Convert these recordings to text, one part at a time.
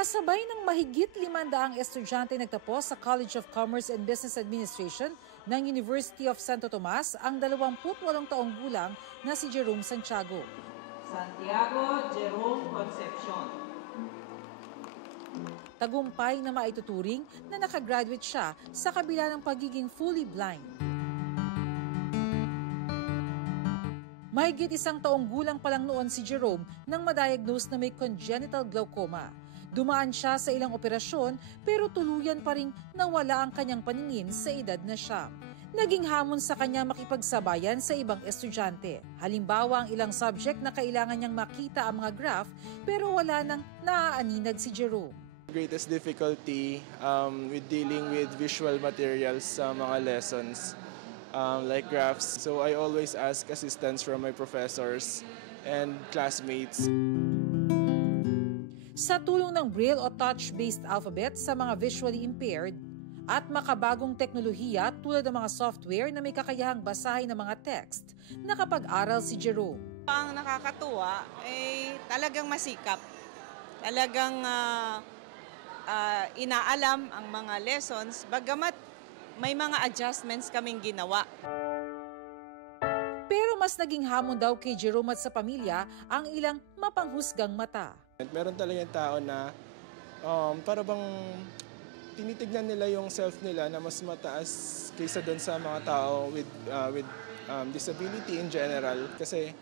Kasabay ng mahigit 500 estudyante nagtapos sa College of Commerce and Business Administration ng University of Santo Tomas ang 28 taong gulang na si Jerome Santiago. Santiago Jerome Concepcion. Tagumpay na maituturing na nakagraduate siya sa kabila ng pagiging fully blind. Mahigit 1 taong gulang pa lang noon si Jerome nang madiagnose na may congenital glaucoma. Dumaan siya sa ilang operasyon pero tuluyan pa ring nawala ang kanyang paningin sa edad na siya. Naging hamon sa kanya makipagsabayan sa ibang estudyante. Halimbawa ang ilang subject na kailangan niyang makita ang mga graph pero wala nang naaaninag si Jerome. Greatest difficulty with dealing with visual materials sa mga lessons like graphs. So I always ask assistance from my professors and classmates. Sa tulong ng Braille o touch-based alphabet sa mga visually impaired at makabagong teknolohiya tulad ng mga software na may kakayahang basahin ng mga text, nakapag-aral si Jerome. Ang nakakatuwa ay talagang masikap. Talagang inaalam ang mga lessons, bagamat may mga adjustments kaming ginawa. Pero mas naging hamon daw kay Jerome at sa pamilya ang ilang mapanghusgang mata. Meron talagang tao na para bang tinitignan nila yung self nila na mas mataas kaysa doon sa mga tao with disability in general. Kasi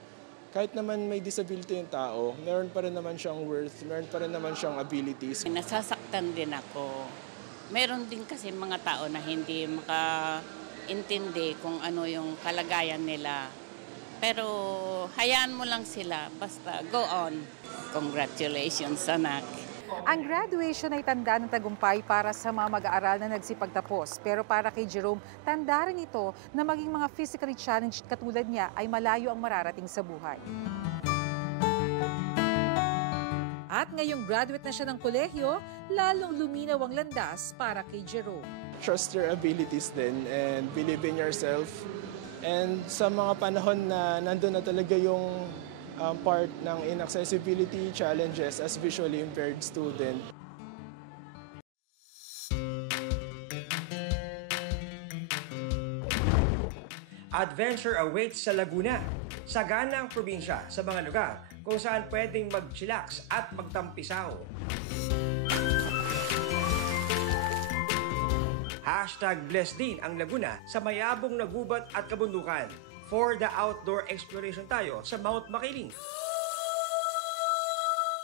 kahit naman may disability yung tao, meron pa rin naman siyang worth, meron pa rin naman siyang abilities. Nasasaktan din ako. Meron din kasi mga tao na hindi makaintindi kung ano yung kalagayan nila. Pero hayaan mo lang sila, basta go on. Congratulations, anak. Ang graduation ay tanda ng tagumpay para sa mga mag-aaral na nagsipagtapos. Pero para kay Jerome, tanda rin ito na maging mga physically challenged katulad niya ay malayo ang mararating sa buhay. At ngayong graduate na siya ng kolehiyo, lalong luminaw ang landas para kay Jerome. Trust your abilities din and believe in yourself. And sa mga panahon na nandun na talaga yung part ng inaccessibility challenges as visually impaired student. Adventure awaits sa Laguna. Sagana ang probinsya sa mga lugar kung saan pwedeng mag-chillax at magtampisaw. #blessed din ang Laguna sa mayabong na gubat at kabundukan. For the outdoor exploration tayo sa Mount Makiling.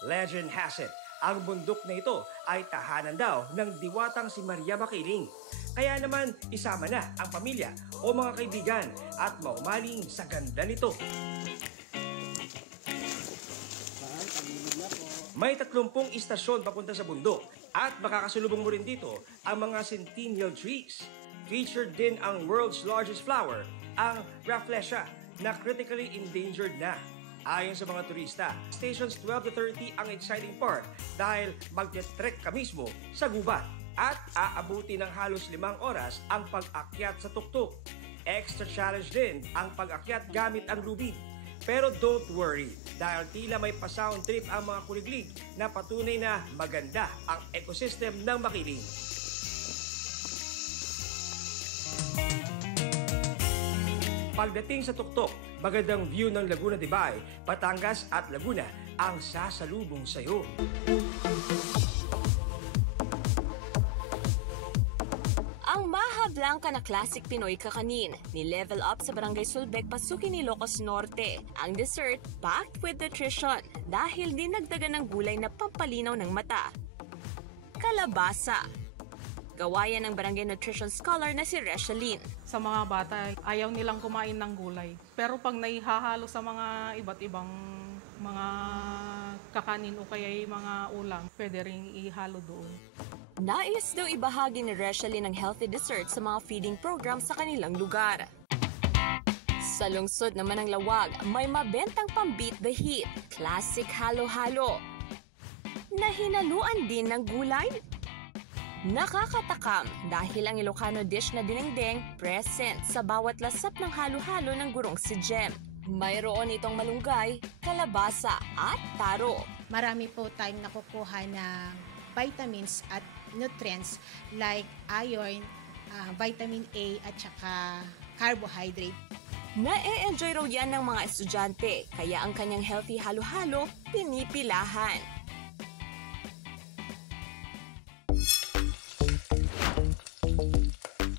Legend has it, ang bundok na ito ay tahanan daw ng diwatang si Maria Makiling. Kaya naman isama na ang pamilya o mga kaibigan at maumaling sa ganda nito. May 30 istasyon papunta sa bundok at makakasalubong mo rin dito ang mga centennial trees. Featured din ang world's largest flower, ang Rafflesia, na critically endangered na. Ayon sa mga turista, stations 12 to 30 ang exciting part dahil magte-trek ka mismo sa gubat at aabuti ng halos 5 oras ang pag-akyat sa tuktok. Extra challenge din ang pag-akyat gamit ang lubid. Pero don't worry, dahil tila may pa-sound trip ang mga kuliglig na patunay na maganda ang ecosystem ng Makiling. Pagdating sa tuktok, magandang view ng Laguna de Bay, Batangas at Laguna ang sasalubong sa iyo. Ang Maha Blanca na classic Pinoy kakanin, ni-level up sa Barangay Sulbec, Pasukin, Ilocos Norte. Ang dessert, packed with nutrition dahil dinagdagan ng gulay na pampalinaw ng mata. Kalabasa. Gawayan ng Barangay Nutrition Scholar na si Reshalyn. Sa mga bata, ayaw nilang kumain ng gulay. Pero pag naihahalo sa mga iba't ibang mga kakanin o kaya mga ulam, pwede rin ihalo doon. Nais daw ibahagi ni Reshalyn ang healthy dessert sa mga feeding program sa kanilang lugar. Sa lungsod naman ng Lawag, may mabentang pang-beat the heat, classic halo-halo. Na hinaluan din ng gulay? Nakakatakam dahil ang Ilocano dish na dinengdeng present sa bawat lasap ng halo-halo ng gurong si Jem. Mayroon itong malunggay, kalabasa at taro. Marami po tayong nakukuha ng vitamins at nutrients like iron, vitamin A at saka carbohydrate. Na-e-enjoy raw yan ng mga estudyante, kaya ang kanyang healthy halo-halo pinipilahan.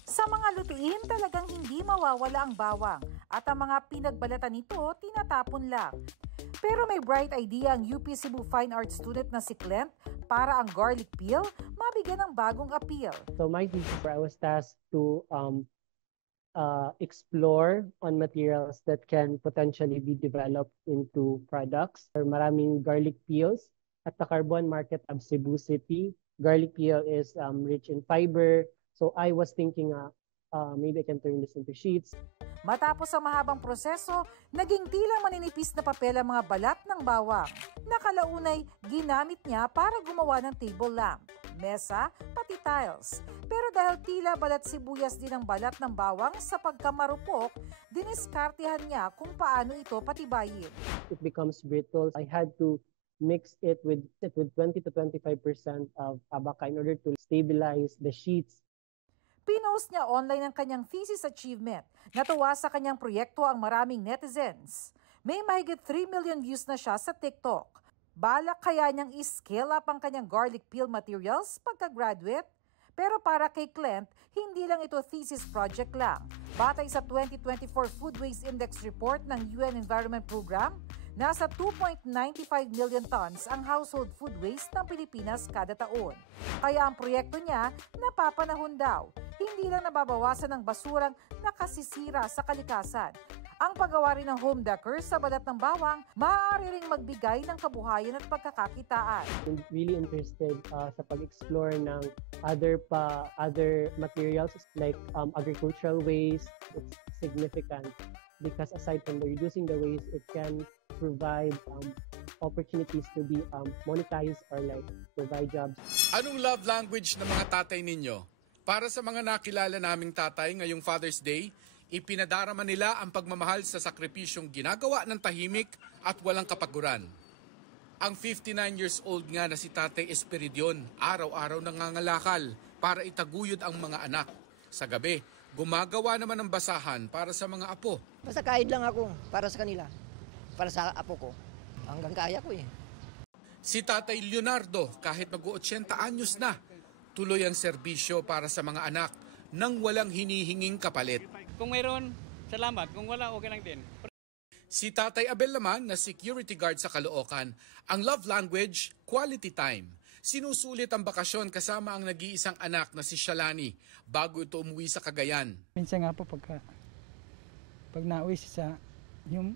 Sa mga lutuin, talagang hindi mawawala ang bawang at ang mga pinagbalatan nito tinatapon lang. Pero may bright idea ang UP Cebu Fine Arts student na si Clint para ang garlic peel mabigyan ng bagong appeal. So my thesis, I was tasked to explore on materials that can potentially be developed into products. Maraming garlic peels at the Carbon Market of Cebu City. Garlic peel is rich in fiber. So I was thinking maybe I can turn this into sheets. Matapos ang mahabang proseso, naging tilang maninipis na papel ang mga balat ng bawang. Nakalaunay, ginamit niya para gumawa ng table lamp, mesa, pati tiles. Pero dahil tila balat sibuyas din ang balat ng bawang sa pagkamarupok, diniskartehan niya kung paano ito patibayin. It becomes brittle. I had to mix it with 20 to 25% of abaca in order to stabilize the sheets. Pinost niya online ang kanyang thesis achievement. Natuwa sa kanyang proyekto ang maraming netizens. May mahigit 3 million views na siya sa TikTok. Balak kaya niyang i-scale up ang kanyang garlic peel materials pagka-graduate? Pero para kay Clint, hindi lang ito thesis project lang. Batay sa 2024 Food Waste Index Report ng UN Environment Program, nasa 2.95 million tons ang household food waste ng Pilipinas kada taon. Kaya ang proyekto niya napapanahon daw. Hindi lang nababawasan ng basurang nakasisira sa kalikasan. Ang paggawa rin ng home decor sa balat ng bawang, maaari ring magbigay ng kabuhayan at pagkakakitaan. I'm really interested sa pag-explore ng other materials like agricultural waste. It's significant because aside from reducing the waste, it can provide opportunities to be monetized or like provide jobs. Anong love language ng mga tatay ninyo? Para sa mga nakilala naming tatay ngayong Father's Day, ipinadarama nila ang pagmamahal sa sakripisyong ginagawa ng tahimik at walang kapaguran. Ang 59 years old nga na si Tatay Esperidion, araw-araw nangangalakal para itaguyod ang mga anak. Sa gabi, gumagawa naman ng basahan para sa mga apo. Basta kahit lang ako para sa kanila, para sa apo ko. Hanggang kaya ko eh. Si Tatay Leonardo, kahit mag-80 anyos na, tuloy ang serbisyo para sa mga anak nang walang hinihinging kapalit. Kung mayroon, salamat. Kung wala, okay lang din. Si Tatay Abel naman na security guard sa Caloocan, ang love language, quality time. Sinusulit ang bakasyon kasama ang nag-iisang anak na si Shalani bago ito umuwi sa Cagayan. Minsan nga po pag nauwi siya, yung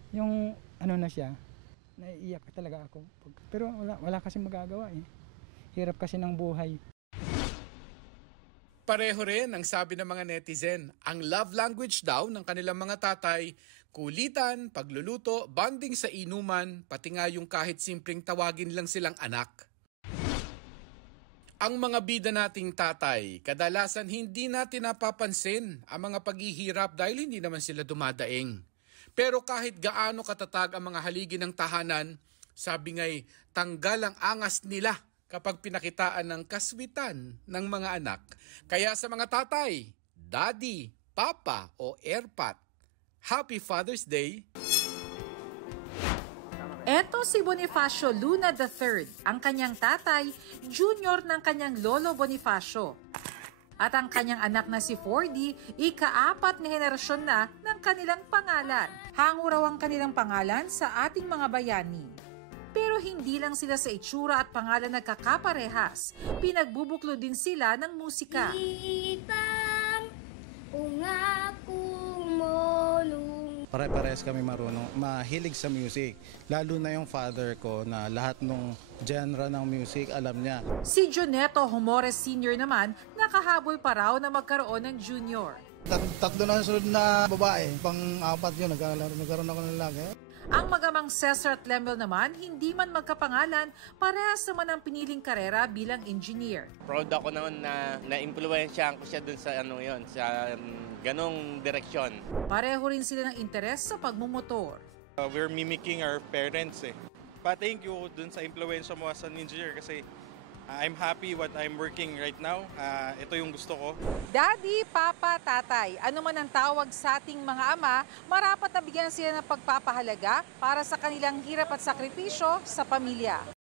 ano na siya, naiiyak talaga ako. Pero wala kasi magagawa eh. Hirap kasi ng buhay. Pareho rin ang sabi ng mga netizen, ang love language daw ng kanilang mga tatay, kulitan, pagluluto, bonding sa inuman, pati nga yung kahit simpleng tawagin lang silang anak. Ang mga bida nating tatay, kadalasan hindi natin napapansin ang mga paghihirap dahil hindi naman sila dumadaing. Pero kahit gaano katatag ang mga haligi ng tahanan, sabi nga'y tanggal ang angas nila kapag pinakitaan ng kaswitan ng mga anak. Kaya sa mga tatay, daddy, papa o airpat, Happy Father's Day! Eto si Bonifacio Luna III, ang kanyang tatay, junior ng kanyang lolo Bonifacio. At ang kanyang anak na si 4D, ika-4 na henerasyon na ng kanilang pangalan. Hango raw ang kanilang pangalan sa ating mga bayani. Pero hindi lang sila sa itsura at pangalan nagkakaparehas. Pinagbubuklo din sila ng musika. Pare-parehas kami marunong, mahilig sa music. Lalo na yung father ko na lahat ng genre ng music alam niya. Si Joneto Humores Sr. naman, nakahabol pa raw na magkaroon ng junior. Tatlo na sunod na babae, pang-apat yun, nagkaroon ako ng lalaki. Ang magamang Cesar at Lemel naman, hindi man magkapangalan, parehas naman ang piniling karera bilang engineer. Proud ako naman na na-impluwensyahan ko siya dun sa sa ganong direksyon. Pareho rin sila ng interes sa pagmumotor. We're mimicking our parents eh. Pa thank you dun sa impluwensya mo as an engineer kasi I'm happy what I'm working right now. Ito yung gusto ko. Daddy, Papa, Tatay, ano man ang tawag sa ating mga ama, marapat na bigyan sila ng pagpapahalaga para sa kanilang hirap at sakripisyo sa pamilya.